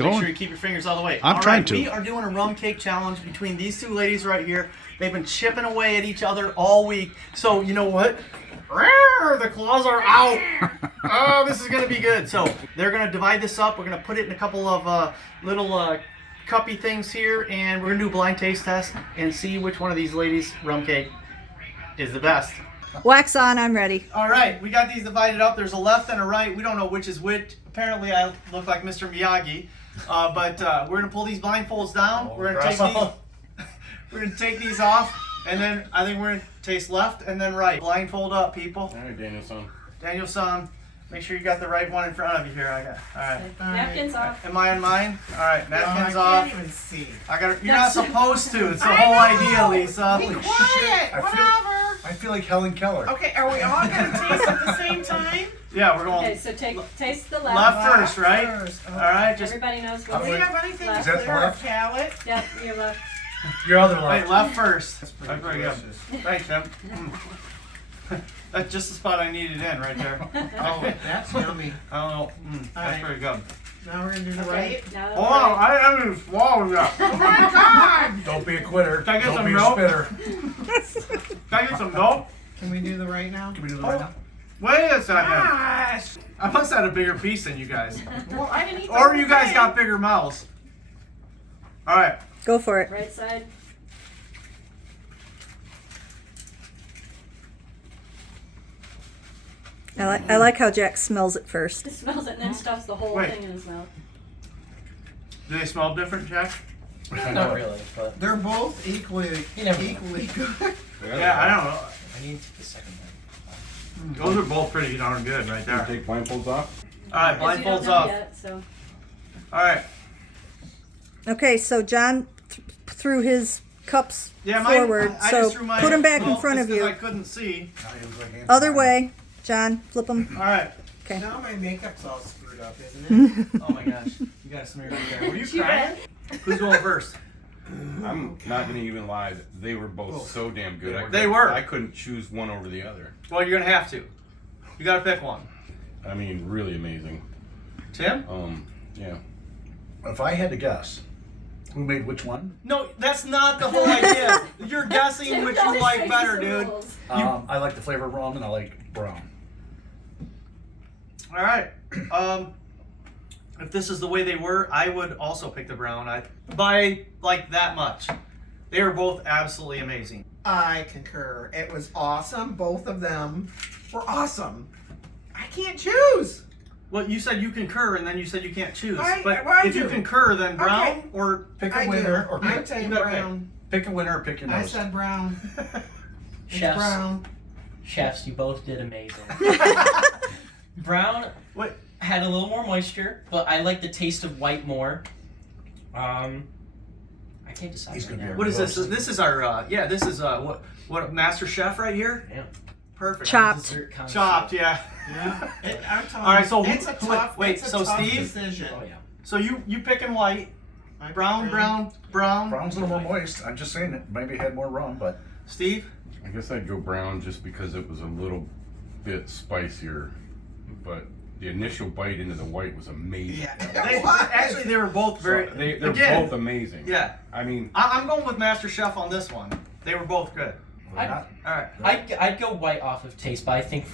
going. Make sure you keep your fingers all the way. I'm trying to. We are doing a rum cake challenge between these two ladies right here. They've been chipping away at each other all week. So you know what? The claws are out. Oh, this is going to be good. So they're going to divide this up. We're going to put it in a couple of little cuppy things here, and we're going to do a blind taste test and see which one of these ladies' rum cake is the best. Wax on, I'm ready. All right, we got these divided up. There's a left and a right. We don't know which is which. Apparently, I look like Mr. Miyagi. But we're going to pull these blindfolds down. We're going to take these. We're going to take these off, and then I think we're going to taste left and then right. Blindfold up, people. All right, Daniel-san. Daniel-san, make sure you got the right one in front of you here. All right. Napkins off. Am I on mine? All right, napkins off. I can't even see. You're not supposed to. It's the whole idea, Lisa. Be quiet. Whatever. I feel like Helen Keller. Okay, are we all going to taste at the same time? Yeah, we're going Okay, so taste the left. left first, right? First. All right, just Everybody knows Do what we have anything to Left. Is that clear our left? palate? Yep, your left. Your other left. wait, left first. That's pretty very good. Thanks, Tim. That's just the spot I needed in right there. Oh, that's yummy. I don't know. That's Alright. pretty good. Now we're going to do the Okay, right. now Hold on, I haven't even swallowed that. Oh my God! Don't be a quitter. Can I get Don't some be milk? a spitter. Can I get some milk? Can we do the right now? Can we do the right now? Wait a second. Gosh! I must have had a bigger piece than you guys. Well, I didn't eat the Or whole you guys thing. got bigger mouths. Alright. Go for it. right side. I like how Jack smells it first. It smells it and then stuffs the whole Wait. thing in his mouth. Do they smell different, Jack? Not really, but They're both equally You never know. good. Yeah, I don't know. I need the second one. Those are both pretty darn good right Can there. you take blindfolds off? Alright, Because you don't blindfolds know off. yet, so. Alright. Okay, so John threw his cups Yeah, mine, forward, I so just threw mine. put them back well, in front it's of 'cause I you. couldn't see. Other way, John, flip them. Alright. Okay. Now my makeup's all screwed up, isn't it? Oh my gosh. You got a smear right there. Were you Too crying? Who's going first? I'm not gonna even lie. They were both so damn good. They were. I couldn't choose one over the other. Well, you're gonna have to. You gotta pick one. I mean, really amazing. Tim? Yeah. If I had to guess, who made which one? No, that's not the whole idea. You're guessing Tim which always you like changes better, the dude. rules. I like the flavor of rum and I like brown. Alright. If this is the way they were, I would also pick the brown. By like that much. They were both absolutely amazing. I concur. It was awesome. Both of them were awesome. I can't choose. Well, you said you concur, and then you said you can't choose. I But if you do. concur, then brown Okay. or Pick I a winner do. or I'm pick, saying you gotta pick. brown. pick a winner or pick your I nose. said brown. It's Chefs, brown. chefs, you both did amazing. Brown Wait. had a little more moisture, but I like the taste of white more. I can't decide. He's right gonna be now. a What is this? This is our this is what Master Chef right here? Yeah. Perfect. Chopped. Dessert connoisseur. Chopped, yeah. Yeah. I'm telling All right, you, so it's a tough, wait, it's a so tough Steve? decision. Oh yeah. So you picking white, I pick brown. Brown's a little more moist. I'm just saying it. Maybe it had more rum, but Steve? I guess I'd go brown just because it was a little bit spicier, but the initial bite into the white was amazing. Yeah. Actually, they were both very. So they're again, both amazing. Yeah, I mean, I'm going with Master Chef on this one. They were both good. we're not. All right. I'd go white off of taste, but I think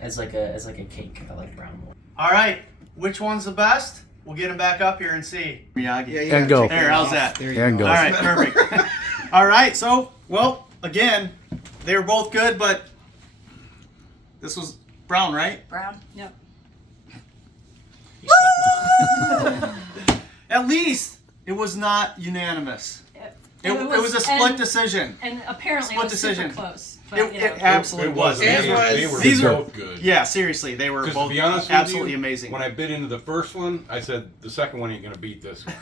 as like a cake, I like brown more. All right. Which one's the best? We'll get him back up here and see. Miyagi. Yeah, you And gotta go. take There, it how's off. that? There you And go. go. All right, perfect. All right, so, well, again, they were both good, but this was brown, right? Brown. Yep. You suck. At least it was not unanimous. It was a split decision. And apparently Split it was decision. super close. But, It, you know. it absolutely was. It was. They were These are- both good. Yeah, seriously, they were Because both to be honest absolutely with you, amazing. when I bit into the first one, I said the second one ain't gonna beat this one.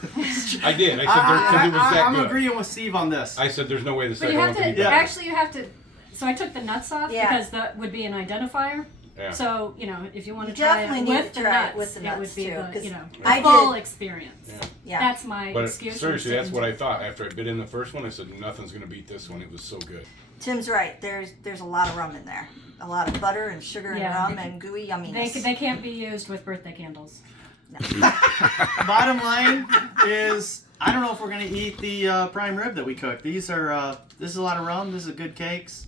I did. I said because it was that I'm good. agreeing with Steve on this. I said there's no way the But second you one have can to, be better. actually you have to, so I took the nuts off Yeah. because that would be an identifier. Yeah. So, you know, if you want to You try definitely it need with to the try it nuts, with the it nuts, would be too, the, 'cause you know, I the full did- experience. Yeah. Yeah. That's my But excuse. for seriously, that's sticking what to I thought. After I bit in the first one, I said nothing's gonna beat this one. It was so good. Tim's right. There's a lot of rum in there. A lot of butter and sugar and Yeah. rum and gooey They yumminess. can't be used with birthday candles. Bottom line is, I don't know if we're gonna eat the prime rib that we cooked. These are this is a lot of rum. This is good cakes.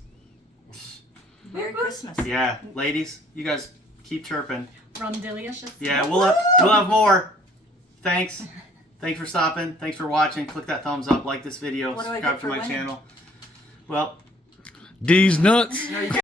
Merry Christmas. Yeah, ladies, you guys keep chirping. Rum delicious. Yeah, we'll have more. Thanks for stopping. Thanks for watching. Click that thumbs up, like this video, What do I subscribe get to for my winning? channel. Well, D's nuts. you know, you